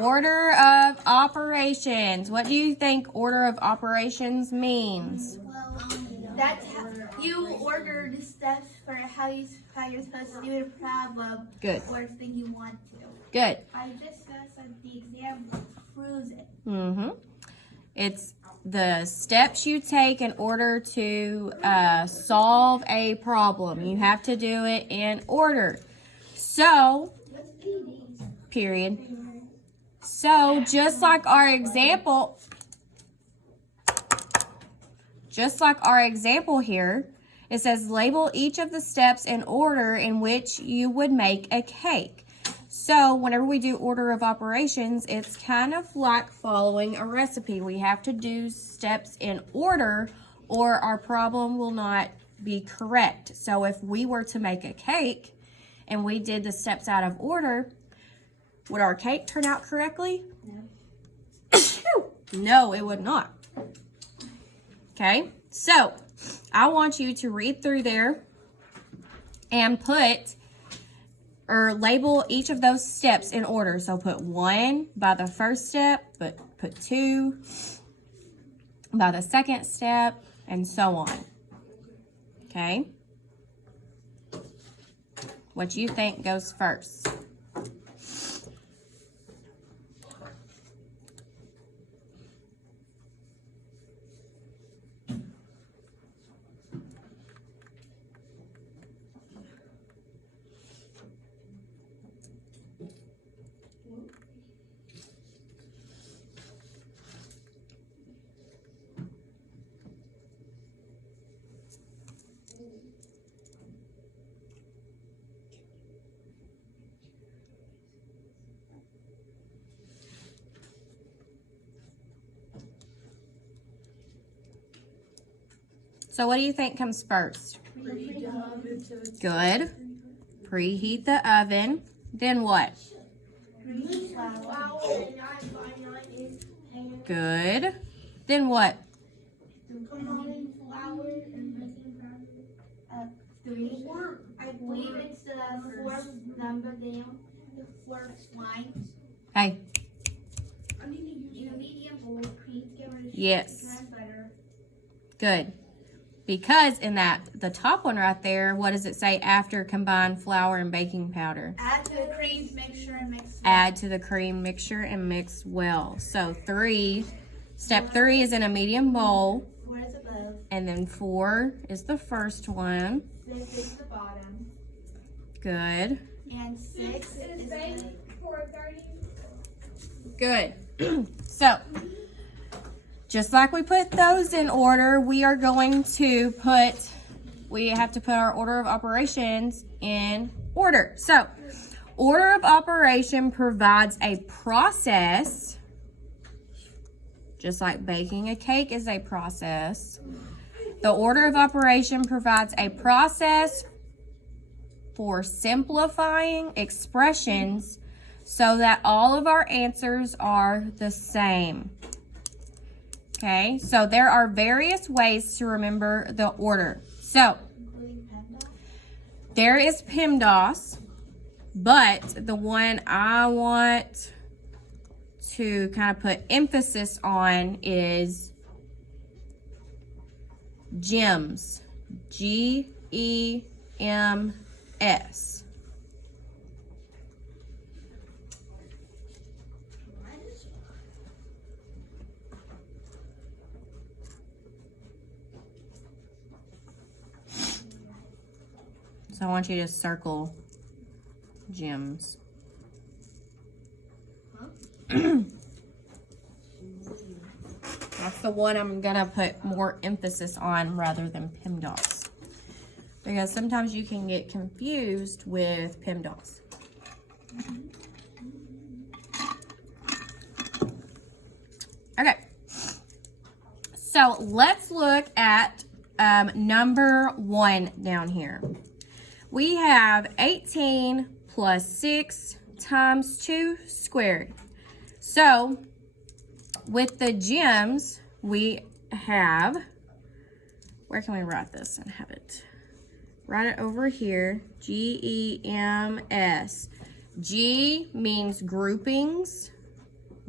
Order of operations. What do you think order of operations means? Well, that's how you order the steps for how you're supposed to do the problem. Good. Or thing you want to. Good. I just said the exam proves it. It's the steps you take in order to solve a problem. You have to do it in order. So, period. So, just like our example here, it says label each of the steps in order in which you would make a cake. So whenever we do order of operations, it's kind of like following a recipe. We have to do steps in order or our problem will not be correct. So if we were to make a cake and we did the steps out of order, would our cake turn out correctly? No. No, it would not. Okay, so I want you to read through there and label each of those steps in order. So put 1 by the first step, but put 2 by the second step, and so on. Okay? What do you think goes first? So what do you think comes first? Good. Preheat the oven. Then what? Good. Then what? Combining flour and baking powder. 3. I believe it's the 4th number down. The 4th line. Hey. In a medium bowl, cream together. Yes. Good. Because in the top one right there, what does it say after combined flour and baking powder? Add to the cream mixture and mix well. Add to the cream mixture and mix well. So step 3 is in a medium bowl. 4 is above. And then 4 is the first one. 6 is the bottom. Good. And 6 is the... Good. So, just like we put those in order, we have to put our order of operations in order. So, order of operation provides a process, just like baking a cake is a process. The order of operation provides a process for simplifying expressions so that all of our answers are the same. Okay, so there are various ways to remember the order. So, there is PEMDAS, but the one I want to kind of put emphasis on is GEMS. GEMS. So I want you to circle GEMS. That's the one I'm gonna put more emphasis on rather than PEMDAS. Because sometimes you can get confused with PEMDAS. Okay. So let's look at number 1 down here. We have 18 plus 6 times 2 squared. So, with the GEMS, we have, where can we write this and have it? Write it over here, GEMS. G means groupings,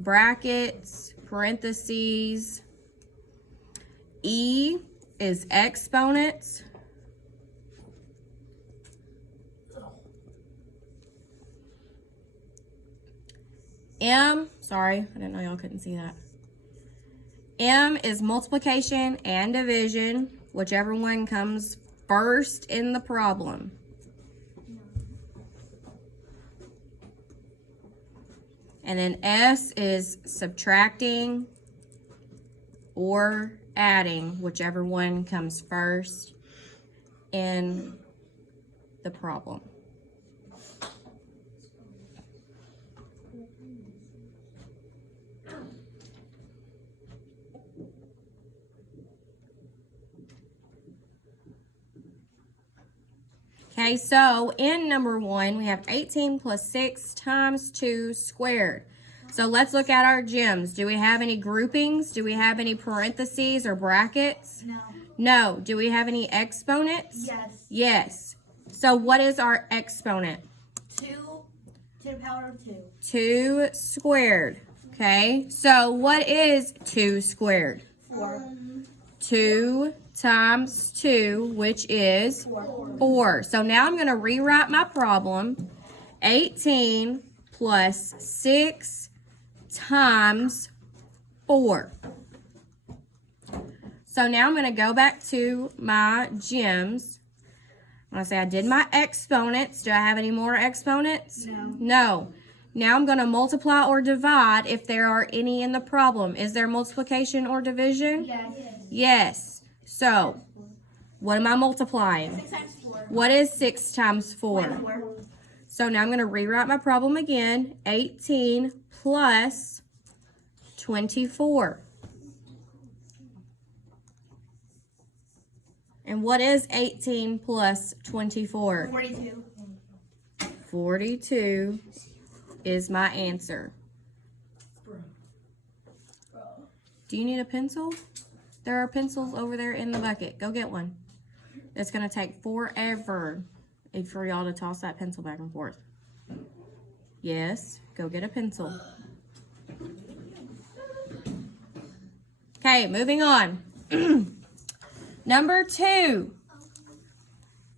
brackets, parentheses. E is exponents. M, sorry, I didn't know y'all couldn't see that. M is multiplication and division, whichever one comes first in the problem. And then S is subtracting or adding, whichever one comes first in the problem. Okay, so in number 1, we have 18 plus 6 times 2 squared. So let's look at our gems. Do we have any groupings? Do we have any parentheses or brackets? No. No. Do we have any exponents? Yes. Yes. So what is our exponent? 2 to the power of 2. 2 squared. Okay, so what is 2 squared? 4. 2 times 2, which is 4. 4. So now I'm going to rewrite my problem. 18 plus 6 times 4. So now I'm going to go back to my gems. I'm going to say I did my exponents. Do I have any more exponents? No. No. Now I'm going to multiply or divide if there are any in the problem. Is there multiplication or division? Yes. Yes. So, what am I multiplying? 6 times 4. What is 6 times 4? 24. So now I'm going to rewrite my problem again. 18 plus 24. And what is 18 plus 24? 42. 42 is my answer. Do you need a pencil? There are pencils over there in the bucket. Go get one. It's going to take forever for y'all to toss that pencil back and forth. Yes, go get a pencil. Okay, moving on. Number 2.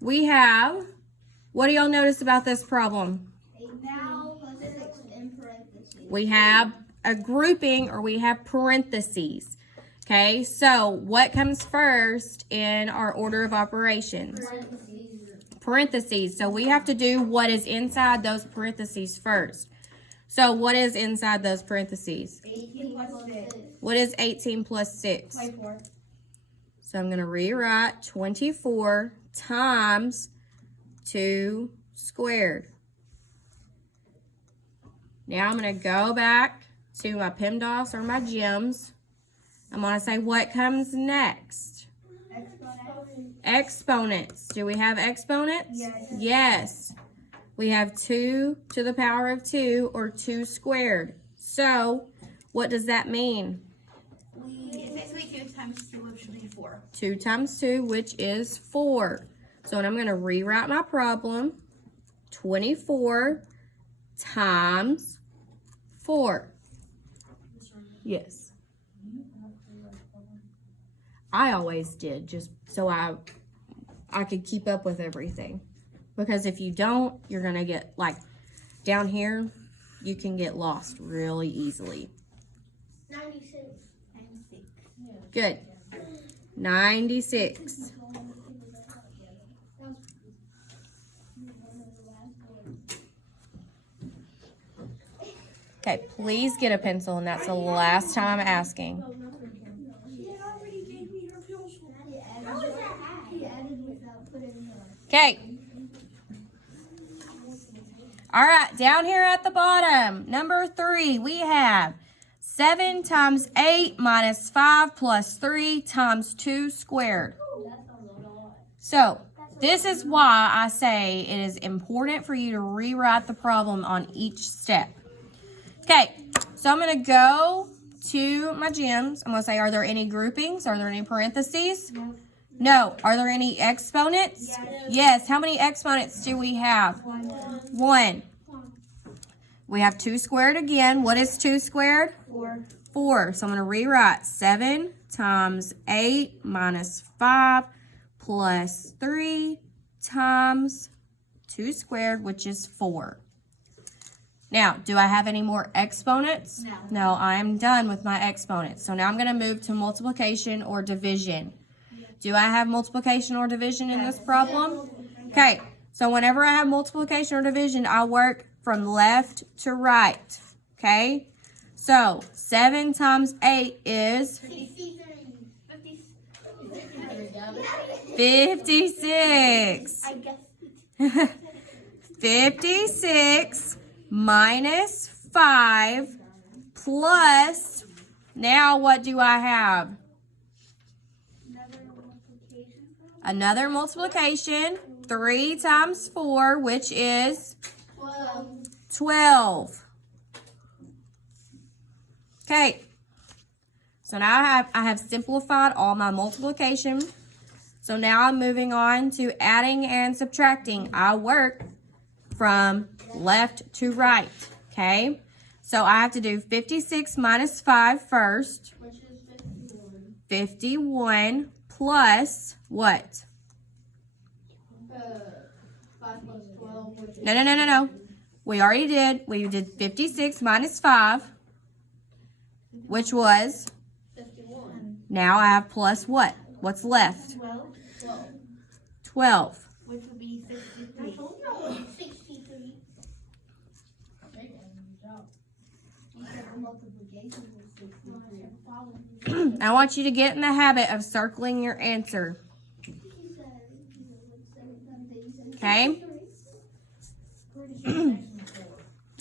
We have, what do y'all notice about this problem? Now plus 6 in parentheses. We have a grouping or we have parentheses. Okay, so what comes first in our order of operations? Parentheses. So we have to do what is inside those parentheses first. So what is inside those parentheses? 18 plus 6. What is 18 plus 6? 24. So I'm going to rewrite 24 times 2 squared. Now I'm going to go back to my PEMDAS or my gems. I'm going to say what comes next. Exponents. Do we have exponents? Yes. Yes. We have 2 to the power of 2 or 2 squared. So what does that mean? It's basically 2 times 2, which would be 4. 2 times 2, which is 4. So I'm going to rewrite my problem. 24 times 4. Yes. I always did, just so I could keep up with everything. Because if you don't, you're going to get, like, down here, you can get lost really easily. 96. Good. 96. Okay, please get a pencil, and that's the last time I'm asking. Okay. All right, down here at the bottom, number 3, we have 7 times 8 minus 5 plus 3 times 2 squared. So, this is why I say it is important for you to rewrite the problem on each step. Okay, so I'm going to go to my gems. I'm going to say, are there any groupings? Are there any parentheses? No. No. Are there any exponents? Yes. Yes. How many exponents do we have? 1. We have 2 squared again. What is 2 squared? 4. 4. So I'm going to rewrite 7 times 8 minus 5 plus 3 times 2 squared, which is 4. Now, do I have any more exponents? No. No, I am done with my exponents. So now I'm going to move to multiplication or division. Do I have multiplication or division in this problem? Okay, so whenever I have multiplication or division, I work from left to right. Okay, so 7 times 8 is 56. I guess. 56 minus 5 plus, now what do I have? Another multiplication. 3 times 4, which is 12. Okay. So now I have simplified all my multiplication. So now I'm moving on to adding and subtracting. I work from left to right. Okay. So I have to do 56 minus 5 first. Which is 51 plus what? 5 plus 12, which is No. We already did. We did 56 minus 5, which was, 51. now I have plus what? What's left? 12. 12. Which would be 63. 63. I want you to get in the habit of circling your answer. Okay?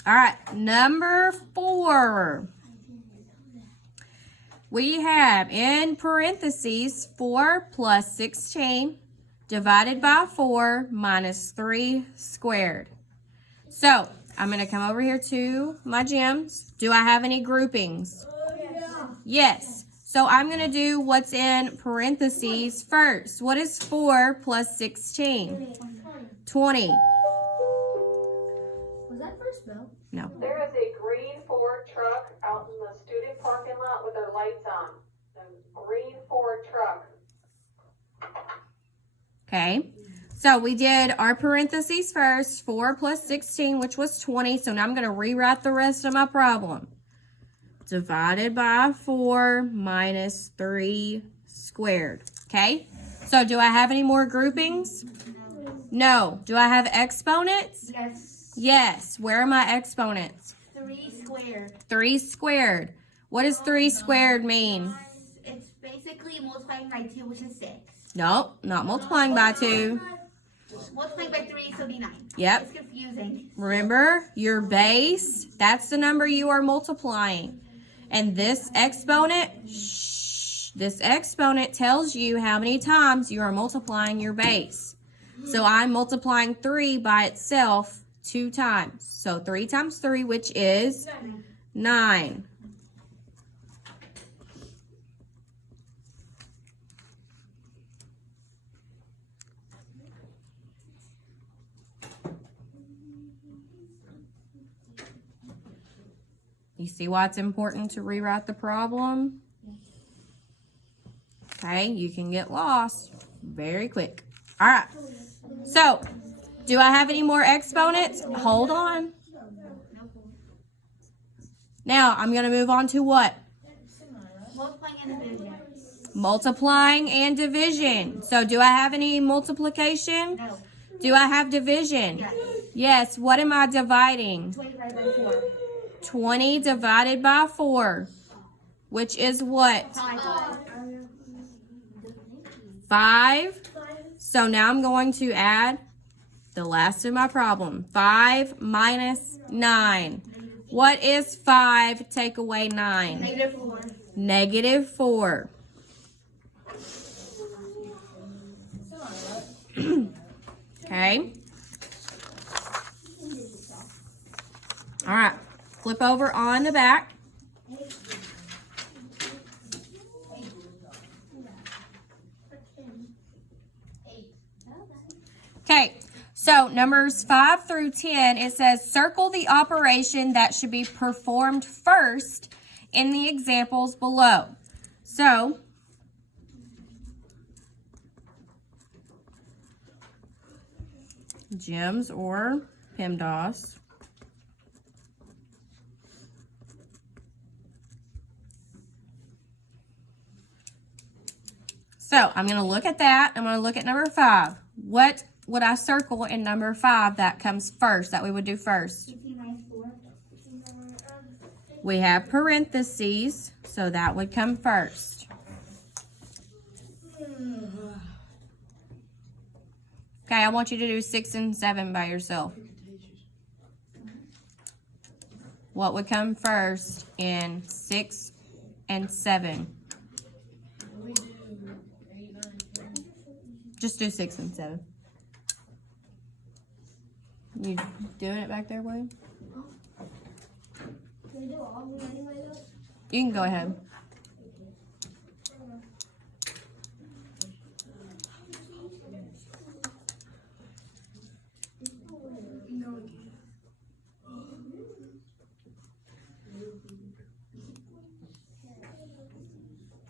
All right, number 4. We have in parentheses 4 plus 16 divided by 4 minus 3 squared. So I'm going to come over here to my gems. Do I have any groupings? Yes. So I'm going to do what's in parentheses first. What is 4 plus 16? 20. Was that first bell? No. There is a green Ford truck out in the student parking lot with their lights on. The green Ford truck. Okay. So we did our parentheses first. 4 plus 16, which was 20. So now I'm going to rewrite the rest of my problem. Divided by 4 minus 3 squared. Okay. So do I have any more groupings? No. Do I have exponents? Yes. Yes. Where are my exponents? 3 squared. 3 squared. What does 3 squared mean? It's basically multiplying by 2, which is 6. Nope, not multiplying by 2. Multiplying by 3 is 39. Yep. It's confusing. Remember, your base, that's the number you are multiplying. And this exponent, this exponent tells you how many times you are multiplying your base. So I'm multiplying 3 by itself 2 times. So 3 times 3, which is 9. You see why it's important to rewrite the problem? Okay, you can get lost very quick. All right. So, do I have any more exponents? Hold on. Now, I'm going to move on to what? Multiplying and division. Multiplying and division. So, do I have any multiplication? No. Do I have division? Yes. Yes. What am I dividing? 25 by 4. 20 divided by 4, which is what? 5. 5. So now I'm going to add the last of my problem. 5 minus 9. What is 5 take away 9? Negative 4. Negative 4. Okay. All right. Flip over on the back. Okay, So numbers 5 through 10, it says circle the operation that should be performed first in the examples below. So GEMS or PEMDAS. So I'm going to look at that. I'm going to look at number 5. What would I circle in number 5 that comes first, that we would do first? We have parentheses, so that would come first. Okay, I want you to do 6 and 7 by yourself. What would come first in 6 and 7? Just do 6 and 7. You doing it back there, William? You can go ahead.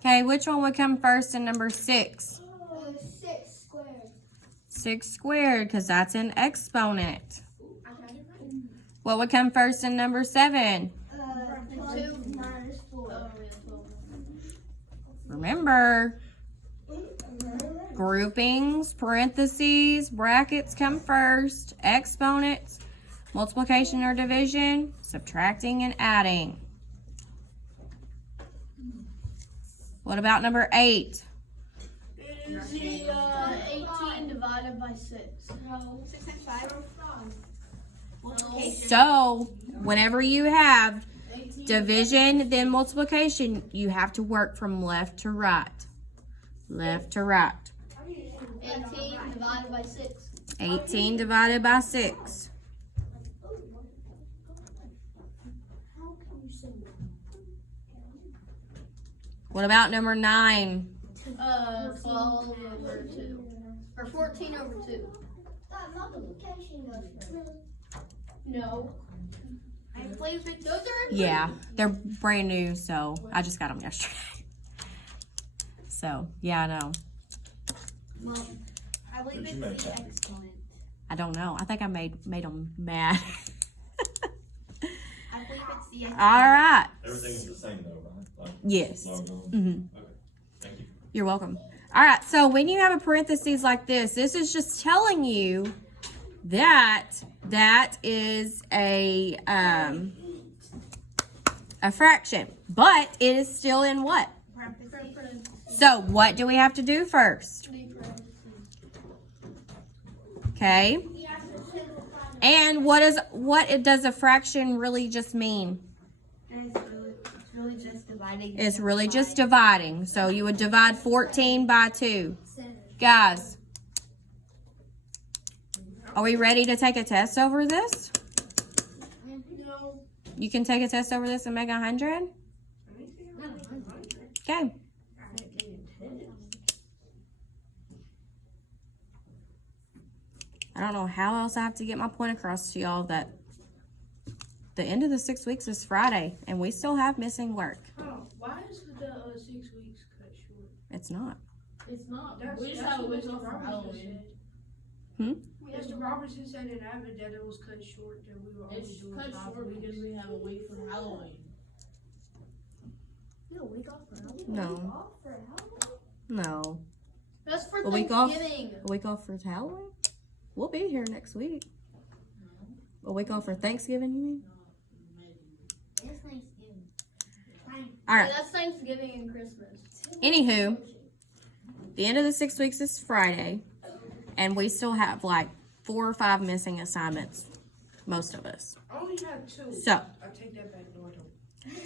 Okay, which one would come first in number 6? 6 squared. 6 squared, because that's an exponent. What would come first in number 7? 2 minus 4. Remember, groupings, parentheses, brackets come first. Exponents, multiplication or division, subtracting and adding. What about number 8? Is the 18 divided by 6? No. 6 and 5. Multiplication. So, whenever you have division, then multiplication, you have to work from left to right. Left to right. 18 divided by 6. 18 divided by 6. What about number 9? 12 over 2. Or 14 over 2. That multiplication goes. No. I played with Those are Yeah, they're brand new, so I just got them yesterday. So, yeah, I know. Well, I believe it's the exponent. I don't know. I think I made them mad. I believe it's the exponent. All right. Everything's the same though, right? Like Yes. logo. Mhm. Okay. Thank you. You're welcome. All right, so when you have a parentheses like this is just telling you that that is a fraction, but it is still in what? Parentheses. So what do we have to do first? Okay. And what does a fraction really just mean? It's really just dividing. It's really just dividing. So you would divide 14 by 2. Guys, are we ready to take a test over this? no. You can take a test over this and make 100? Okay. I don't know how else I have to get my point across to y'all that the end of the 6 weeks is Friday and we still have missing work. Oh, why is the 6 weeks cut short? It's not. It's not. That's, We just that's have a what week Mr. off for Robertson Halloween. said. Mr. Robertson said in Avid that it was cut short, that we were only It's doing cut 5 short weeks. because we have a week for Halloween. No. No. That's for A week off? Thanksgiving. A week off for Halloween? We'll be here next week. A week off for Thanksgiving, you mean? It's Thanksgiving. All right. Yeah, that's Thanksgiving and Christmas. Anywho, the end of the 6 weeks is Friday, and we still have like 4 or 5 missing assignments. Most of us. I only had 2. So, I take that back. No, I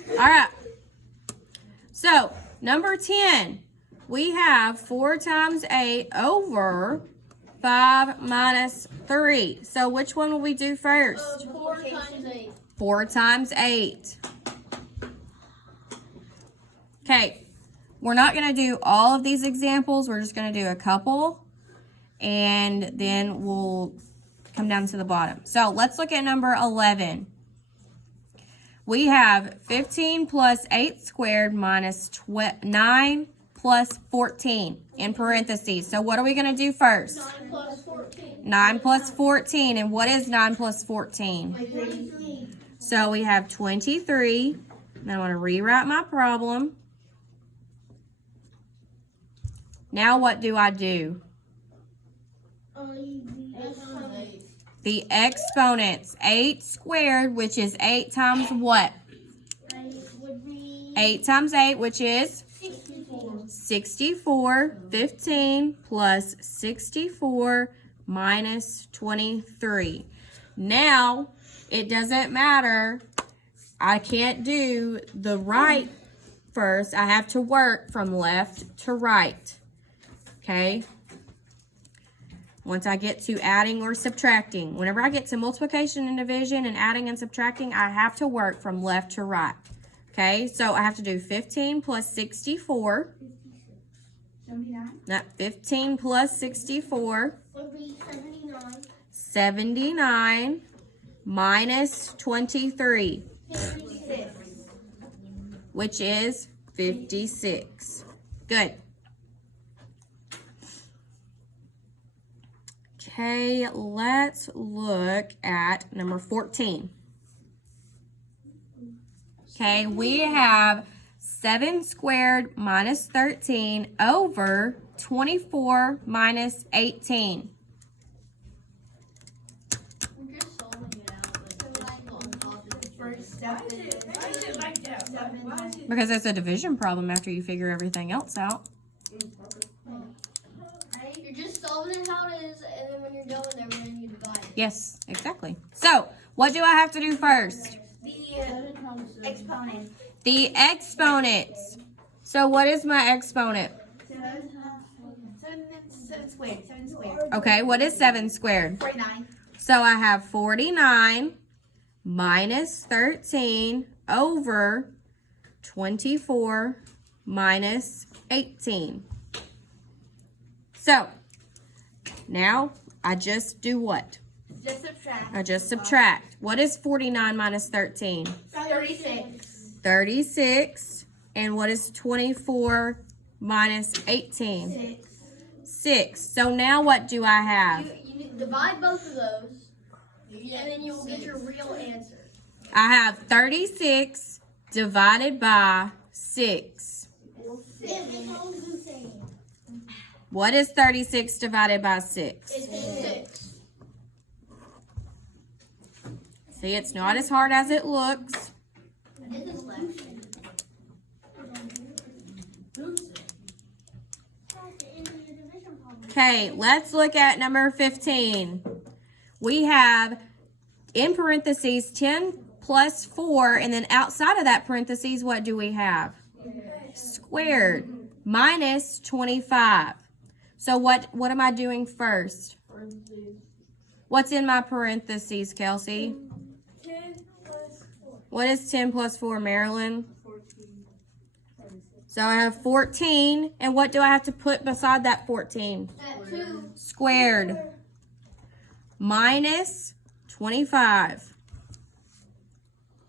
don't. all right. So, number 10, we have 4 times 8 over 5 minus 3. So, which one will we do first? 4 times 8. 4 times 8. Okay, we're not going to do all of these examples. We're just going to do a couple. And then we'll come down to the bottom. So let's look at number 11. We have 15 plus 8 squared minus 9 plus 14 in parentheses. So what are we going to do first? 9 plus 14. 9 plus 14. And what is 9 plus 14? 23. So we have 23. Now I want to rewrite my problem. Now what do I do? The exponents. 8 squared, which is 8 times what? 8 times 8, which is 64. 15 plus 64 minus 23. Now, it doesn't matter. I can't do the right first. I have to work from left to right. Okay? Once I get to adding or subtracting. Whenever I get to multiplication and division and adding and subtracting, I have to work from left to right. Okay, so I have to do 15 plus 64. 79. Not 15 plus 64. Would be 79. 79 minus 23, 56. which is 56. Good. Okay, let's look at number 14. Okay, we have 7 squared minus 13 over 24 minus 18. We're just solving it out, but just on top of the First Why step is is it like that? Why is it? Because it's a division problem after you figure everything else out. You're just solving it how it is, and then when you're done with everything, you divide it. Yes, exactly. So, what do I have to do first? the exponent. The exponents. So, what is my exponent? 7 squared. 7 squared. Okay, what is 7 squared? 49. So, I have 49 minus 13 over 24 minus 18. So, now I just do what? Just subtract. I just subtract. What is 49 minus 13? 36. 36. And what is 24 minus 18? 6. 6. So now what do I have? You divide both of those, and then you will get your real answer. I have 36 divided by 6. What is 36 divided by 6? It's 6. See, it's not as hard as it looks. This is left. Okay, let's look at number 15. We have, in parentheses, 10 plus 4, and then outside of that parentheses, what do we have? Squared minus 25. So what am I doing first? What's in my parentheses, Kelsey? 10 plus 4. What is 10 plus 4, Marilyn? 14. So I have 14, and what do I have to put beside that 14? At 2. Squared minus 25.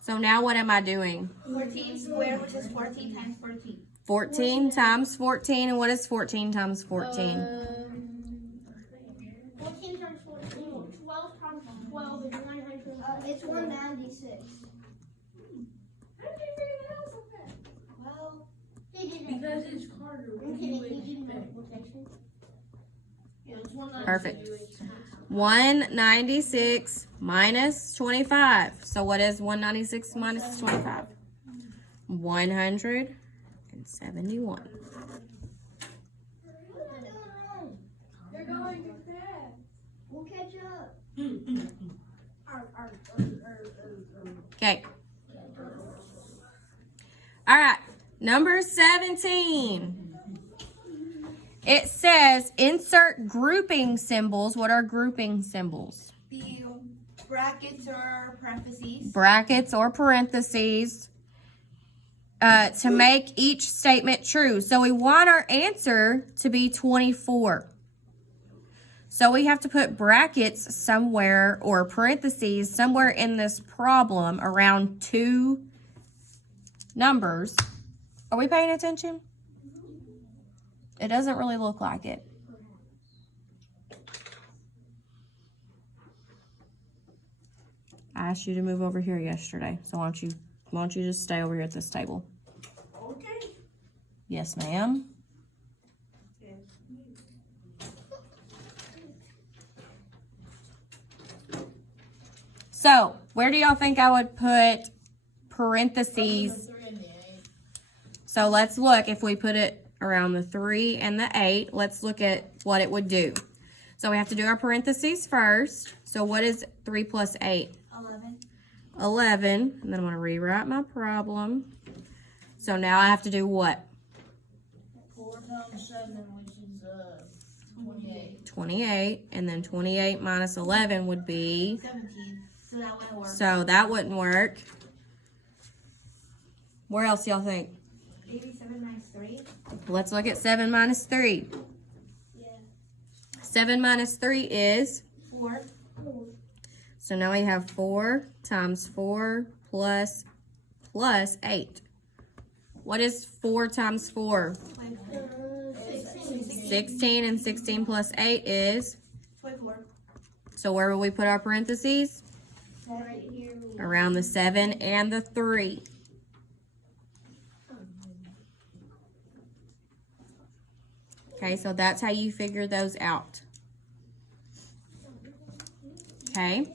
So now what am I doing? 14 squared, which is 14 times 14. 14 times 14, and what is 14 times 14? 14 times 14. 12 times 12 is 900. It's 196. How did you figure that out so fast? Well, he did it. Because it's harder. Okay, You would he did expect. multiplication. Perfect. 196 minus 25. So what is 196 minus 25? 171. They're going too fast. We'll catch up. Okay. All right. Number 17. It says insert grouping symbols. What are grouping symbols? The brackets or parentheses. Brackets or parentheses to make each statement true. So we want our answer to be 24. So we have to put brackets somewhere or parentheses somewhere in this problem around 2 numbers. Are we paying attention? It doesn't really look like it. I asked you to move over here yesterday, so why don't you just stay over here at this table? Okay. Yes, ma'am. So, where do y'all think I would put parentheses? So let's look, if we put it around the 3 and the 8, let's look at what it would do. So we have to do our parentheses first. So what is 3 plus 8? 11. 11. And then I'm going to rewrite my problem. So now I have to do what? 4 times 7, which is 28. 28. And then 28 minus 11 would be... 17. So that wouldn't work. So that wouldn't work. Where else y'all think? 87 minus 3. Let's look at 7 minus 3. Yeah. 7 minus 3 is... 4. So now we have 4 times 4 plus 8. What is 4 times 4? 16, and 16 plus 8 is? 24. So where will we put our parentheses? Right here. Around the 7 and the 3. Okay, so that's how you figure those out. Okay.